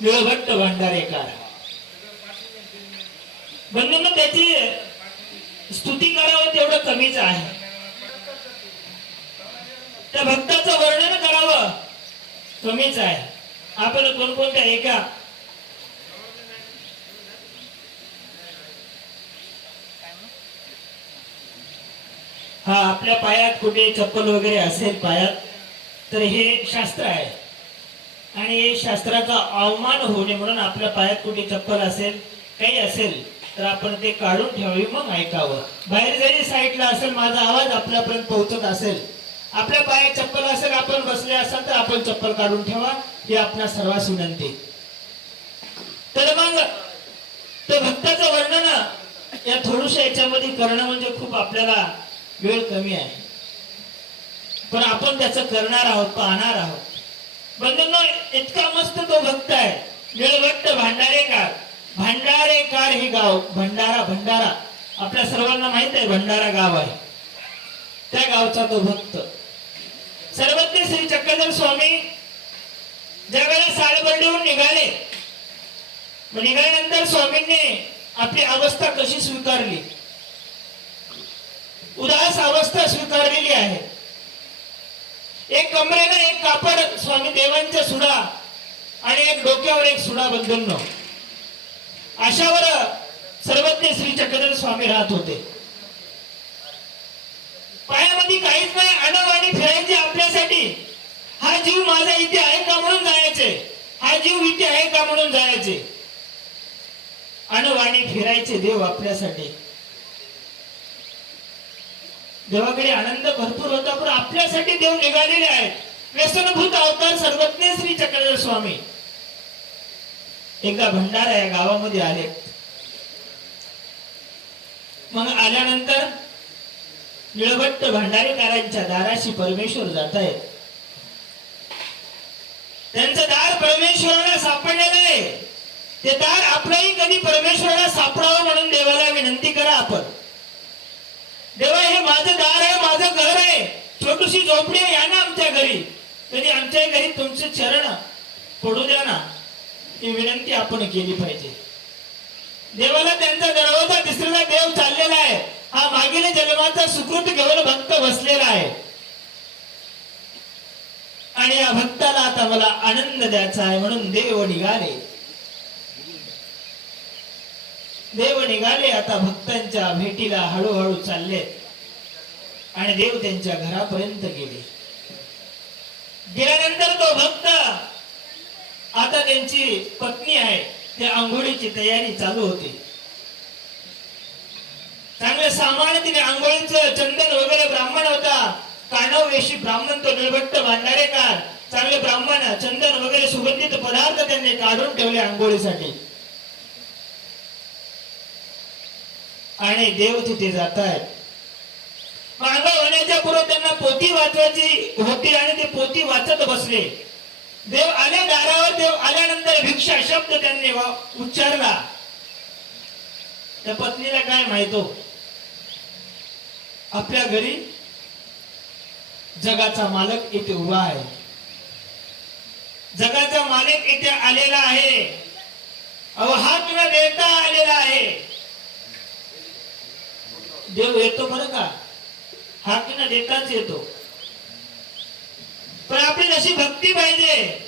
निळभट्ट भांडारेकर. म्हणून त्याची स्तुती करावं तेवढं कमीच आहे. त्या भक्ताचं वर्णन करावं कमीच आहे. आपण कोणकोणत्या एका हा आपल्या पायात कुठे चप्पल वगैरे असेल पायात तर हे शास्त्र आहे. आणि शास्त्राचा अवमान होऊ नये म्हणून आपल्या पायात कुठे चप्पल असेल काही असेल तर आपण ते काढून ठेवावी मग ऐकावं. बाहेर जरी साईडला असेल माझा आवाज आपल्यापर्यंत पोहोचत असेल आपल्या पायात चप्पल असेल आपण बसले असाल तर आपण चप्पल काढून ठेवा ही आपल्या सर्वांस विनंती. तर मग त्या भक्ताचं वर्णन या थोडूशा याच्यामध्ये करणं म्हणजे खूप आपल्याला वेळ कमी आहे. पण आपण त्याचं करणार आहोत पाहणार आहोत. बंधूंनो इतका मस्त तो भक्त आहे. निळभट्ट भांडारेकार. भांडारेकार हे गाव. भंडारा भंडारा. आपल्या सर्वांना माहीत आहे भंडारा गाव आहे. त्या गावचा तो भक्त. सर्वज्ञ श्री चक्रधर स्वामी ज्या वेळेला सालबर्डीहून निघाले निघाल्यानंतर स्वामींनी आपली अवस्था कशी स्वीकारली? उदास अवस्था स्वीकारलेली आहे. एक कमरेला एक कापड स्वामी देवांच्या सुडा आणि एक डोक्यावर एक सुडा बंधूंनो. अशावर सर्वज्ञ श्री चक्रधर स्वामी राहत होते. पायामध्ये काहीच नाही अनवाणी फिरायचे आपल्यासाठी. हा जीव माझा इथे आहे का म्हणून जायचे? हा जीव इथे आहे का म्हणून जायचे? अनवाणी फिरायचे देव आपल्यासाठी. देवाकडे आनंद भरपूर होता पण आपल्यासाठी देव निघालेले आहेत. व्यसनभूत अवतार सर्वज्ञ श्री चक्रधर स्वामी. एकदा भंडारा या गावामध्ये आले. मग आल्यानंतर निळभट्ट भंडारेकरांच्या दाराशी परमेश्वर जात आहेत. त्यांचं दार परमेश्वराला सापडलेलं आहे. ते दार आपलंही कधी परमेश्वराला सापडावं म्हणून देवाला विनंती करा आपण. देवा हे माझं दार आहे माझं घर आहे. छोटीशी झोपडी आहे या ना आमच्या घरी. तरी आमच्या घरी तुमचे चरण पडू द्या ना. ही विनंती आपण केली पाहिजे. देवाला त्यांचा दरवाजा दिसलेला देव चाललेला आहे. हा मागील जन्माचा सुकृत घेऊन भक्त बसलेला आहे. आणि या भक्ताला आता मला आनंद द्यायचा आहे म्हणून देव निघाले. देव निघाले आता भक्तांच्या भेटीला हळूहळू चालले. आणि देव त्यांच्या घरापर्यंत गेले. गेल्यानंतर तो भक्त आता त्यांची पत्नी आहे त्या आंघोळीची तयारी चालू होती. चांगलं सामान तिने आंघोळीचं चंदन वगैरे ब्राह्मण होता. कानव वेशी ब्राह्मण तो निळभट्ट का? चांगले ब्राह्मण चंदन वगैरे सुगंधित पदार्थ त्यांनी काढून ठेवले आंघोळीसाठी. आणि देव तिथे जात आहेत मागा होण्याच्या पूर्वी त्यांना पोती वाचवायची होती आणि ते पोती वाचत बसले. देव आले दारावर देव आल्यानंतर भिक्षा शब्द त्यांनी उच्चारला. त्या पत्नीला काय माहितो हो? आपल्या घरी जगाचा मालक इथे उभा आहे. जगाचा मालक इथे आलेला आहे. अहो हा तुला देता आलेला आहे. देव येतो बरं का? हात न देताच येतो. पण आपली अशी भक्ती पाहिजे.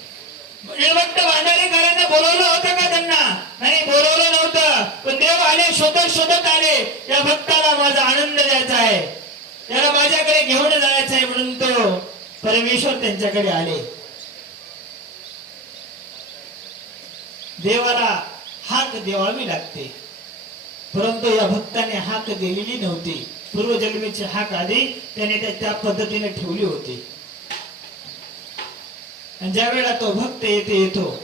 निळभट्ट भांडारेकरांना बोलवलं होतं का त्यांना? नाही बोलवलं नव्हतं. पण देव आले शोधत शोधत आले. या भक्ताला माझा आनंद द्यायचा आहे. त्याला माझ्याकडे घेऊन जायचं आहे म्हणून तो परमेश्वर त्यांच्याकडे आले. देवाला हाक देवावी लागते. परंतु या भक्ताने हाक दिलेली नव्हती. पूर्वजन्मीची हाक आधी त्याने त्या- त्या पद्धतीने ठेवली होती. आणि ज्या वेळेला तो भक्त येते येतो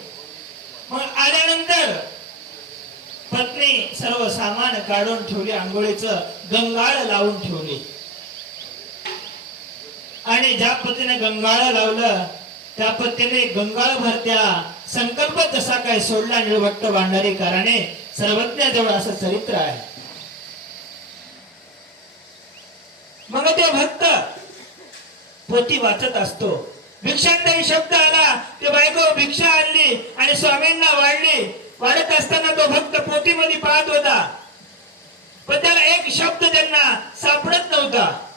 मग आल्यानंतर पत्नी सर्व सामान काढून ठेवली आंघोळीच गंगाळ लावून ठेवली. आणि ज्या पद्धतीने गंगाळ लावलं त्या पद्धतीने गंगाळ भरत्या संकल्प तसा काय सोडला निळभट्ट भांडारीकराने सर्वज्ञाजवळ असं चरित्र आहे. मग ते भक्त पोती वाचत असतो. भिक्षांतरी शब्द आला ते बायको भिक्षा आणली आणि स्वामींना वाढली. वाढत असताना तो भक्त पोतीमध्ये पाहत होता. पण त्याला एक शब्द त्यांना सापडत नव्हता.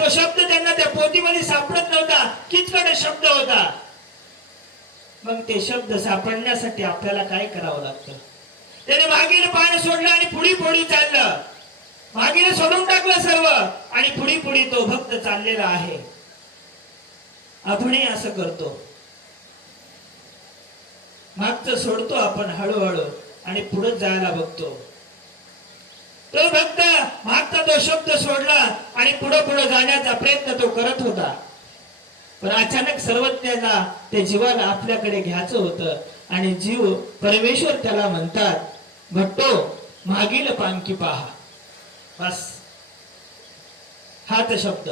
तो शब्द त्यांना त्या पोतीमध्ये सापडत नव्हता. किचकट शब्द होता. मग ते शब्द सापडण्यासाठी आपल्याला काय करावं लागतं? त्याने मागील पान सोडलं आणि पुढी पुढी चाललं. मागील सोडून टाकलं सर्व आणि पुढी पुढी तो भक्त चाललेला आहे. आपणही असं करतो. मागचं सोडतो आपण हळूहळू आणि पुढे जायला बघतो. तो भक्त मागचा तो शब्द सोडला आणि पुढे पुढे जाण्याचा प्रयत्न तो करत होता. पण अचानक सर्वज्ञाला ते जीवाला आपल्याकडे घ्यायचं होतं आणि जीव परमेश्वर त्याला म्हणतात भट्टो मागील पांकी पहा. बस. हात शब्द.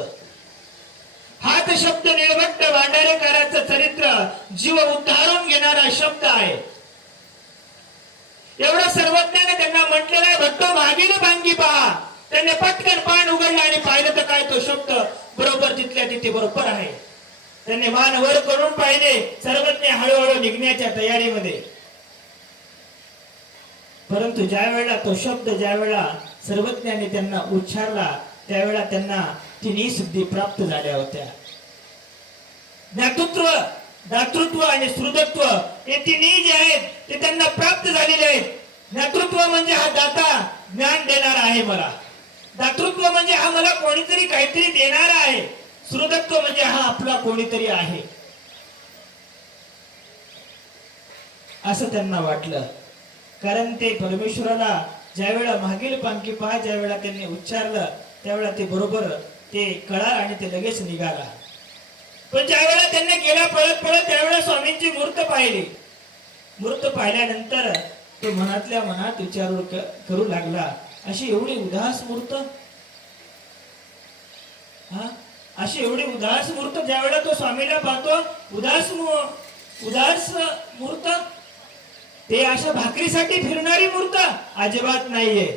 हात शब्द निर्भट्ट भांडारेकरांचं चरित्र जीव उद्धारून घेणारा शब्द आहे. एवढं सर्वज्ञाने त्यांना म्हटलेलं आहे भट्टो मागील पांकी पहा. त्यांनी पटकन पान उघडलं आणि पाहिलं तर काय तो शब्द बरोबर तिथल्या तिथे बरोबर आहे. त्यांनी मान वर करून पाहिले सर्वज्ञ हळूहळू निघण्याच्या तयारीमध्ये. परंतु ज्या वेळेला तो शब्द ज्या वेळा सर्वज्ञाने त्यांना उच्चारला त्यावेळेला त्यांना तिन्ही सिद्धी प्राप्त झाल्या होत्या. ज्ञातृत्व दातृत्व आणि श्रुतत्व हे तिन्ही जे आहेत ते त्यांना प्राप्त झालेले आहेत. ज्ञातृत्व म्हणजे हा दाता ज्ञान देणारा आहे मला. दातृत्व म्हणजे हा मला कोणीतरी काहीतरी देणारा आहे. श्रुतत्व म्हणजे हा आपला कोणीतरी आहे. असं त्यांना वाटलं. कारण ते परमेश्वराला ज्यावेळा मागील पांकी पहा ज्यावेळा त्यांनी उच्चारलं त्यावेळा ते बरोबर ते कळा आणि ते लगेच निघाला. पण ज्यावेळेला त्यांनी गेला पळत पळत त्यावेळेला स्वामींची मूर्त पाहिली. मूर्त पाहिल्यानंतर तो मनातल्या मनात विचारू करू लागला. अशी एवढी उदास मूर्त? हा? अशी एवढी उदास मूर्त ज्या वेळेला तो स्वामीला पाहतो उदास उदास मूर्त? ते अशा भाकरीसाठी फिरणारी मूर्त अजिबात नाहीये.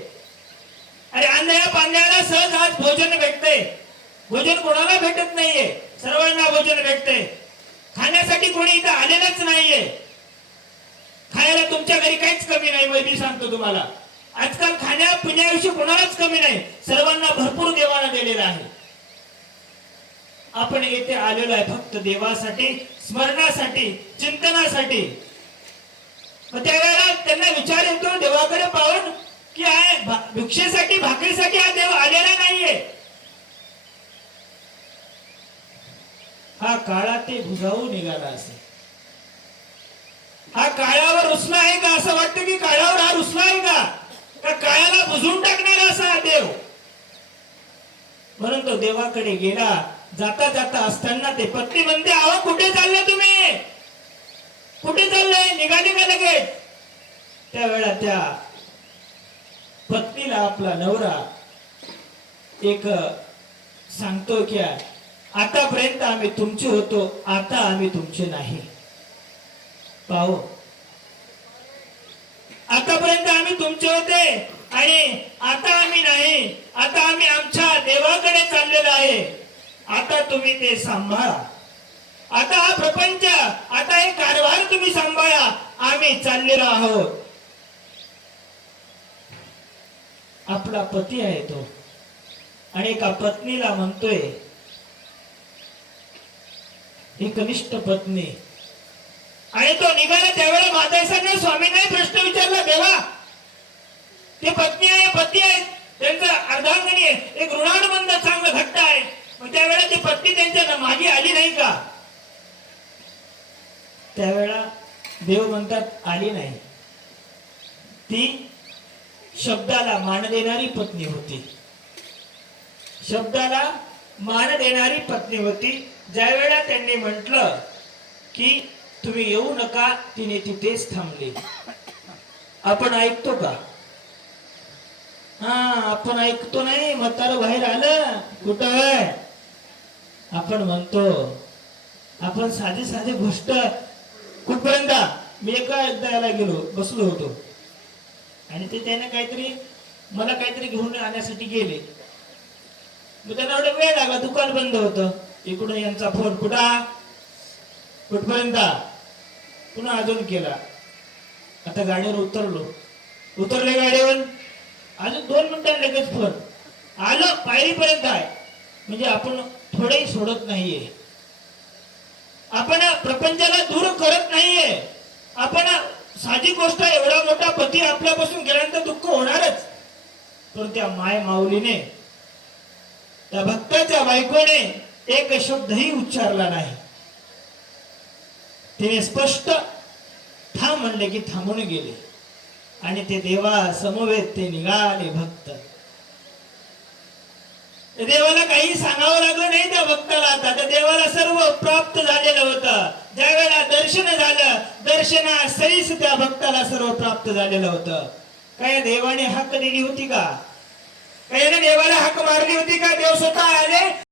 अरे आंधळ्या पाण्याला सहज आज भोजन भेटते भोजन कोणाला भेटत नाहीये? सर्वांना भोजन भेटते खाण्यासाठी कोणी इथं आलेलंच नाहीये. खायला तुमच्या घरी काहीच कमी नाही मी सांगतो तुम्हाला. आजकाल खाण्यापिण्याविषयी कोणालाच कमी नाही. सर्वांना भरपूर देवाला दिलेला आहे. आपण येथे आलेलो आहे फक्त देवासाठी स्मरणासाठी चिंतनासाठी. मग त्यावेळेला त्यांना विचार येतो देवाकडे पाहून की भिक्षेसाठी भाकरीसाठी हा देव आलेला नाहीये. हा काळा ते भुजावू निघाला असे हा काळावर रुसला आहे का? असं वाटतं की काळावर हा रुसला आहे का? का काळाला बुजून टाकणारा असा हा देव? म्हणून तो देवाकडे गेला जाता जाता असताना ते पत्नी म्हणते अहो कुठे चालले तुम्ही? कुठे चाललंय निघा निघा लगेच. त्यावेळा त्या पत्नीला आपला नवरा एक सांगतो की आतापर्यंत आम्ही तुमचे होतो आता आम्ही तुमचे नाही. पाहू. आतापर्यंत आम्ही तुमचे होते. आणि आता आम्ही नाही. आता आम्ही आमच्या देवाकडे चाललेलो आहे. आता तुम्ही ते सांभाळा. आता हा प्रपंच आता हे कारभार तुम्ही सांभाळा. आम्ही चाललेलो आहोत. आपला पती आहे तो. आणि एका पत्नीला म्हणतोय ही कनिष्ठ पत्नी. आणि तो निघाला त्यावेळेला माताईसांना स्वामींना प्रश्न विचारला देवा. ते पत्नी आहे पती आहेत. त्यांचं अर्धांगणी आहे. एक ऋणानुबंध चांगलं घट्ट आहे. मग त्यावेळेला ती पत्नी त्यांच्या मागे आली नाही का? त्यावेळा देव म्हणतात आली नाही. ती शब्दाला मान देणारी पत्नी होती. शब्दाला मान देणारी पत्नी होती. ज्यावेळेला त्यांनी म्हटलं की तुम्ही येऊ नका तिने तिथेच थांबली. आपण ऐकतो का? हा आपण ऐकतो नाही म्हातारं बाहेर आलं. कुठं आहे? आपण म्हणतो आपण साधी साधी गोष्ट. कुठपर्यंत? मी एका एकदा याला गेलो बसलो होतो. आणि ते त्याने काहीतरी मला काहीतरी घेऊन आणण्यासाठी गेले. मग त्यांना एवढा वेळ लागला दुकान बंद होतं. इकडून यांचा फोन कुठा? कुठपर्यंत? पुन्हा अजून केला. आता गाडीवर उतरलो. उतरले गाडीवर? अजून दोन मिनिटां लगेच फोन आलं पायरीपर्यंत आहे. म्हणजे आपण थोडेही सोडत नाहीये. आपण प्रपंचाला दूर करत नाहीये. आपण साधी गोष्ट एवढा मोठा पती आपल्यापासून गेल्यानंतर दुःख होणारच. पण त्या माय माऊलीने त्या भक्ताच्या बायकोने एक शब्दही उच्चारला नाही. तिने स्पष्ट थांब म्हणले की थांबून गेले. आणि ते देवा समवेत ते निघाले भक्त. देवाला काही सांगावं लागलं नाही त्या भक्ताला आता. त्या देवाला सर्व प्राप्त झालेलं होतं. ज्या वेळेला दर्शन झालं दर्शना सहीच त्या भक्ताला सर्व प्राप्त झालेलं होतं. काय देवाने हक दिली होती का? काही देवाला हाक मारली होती का? देव स्वतः आले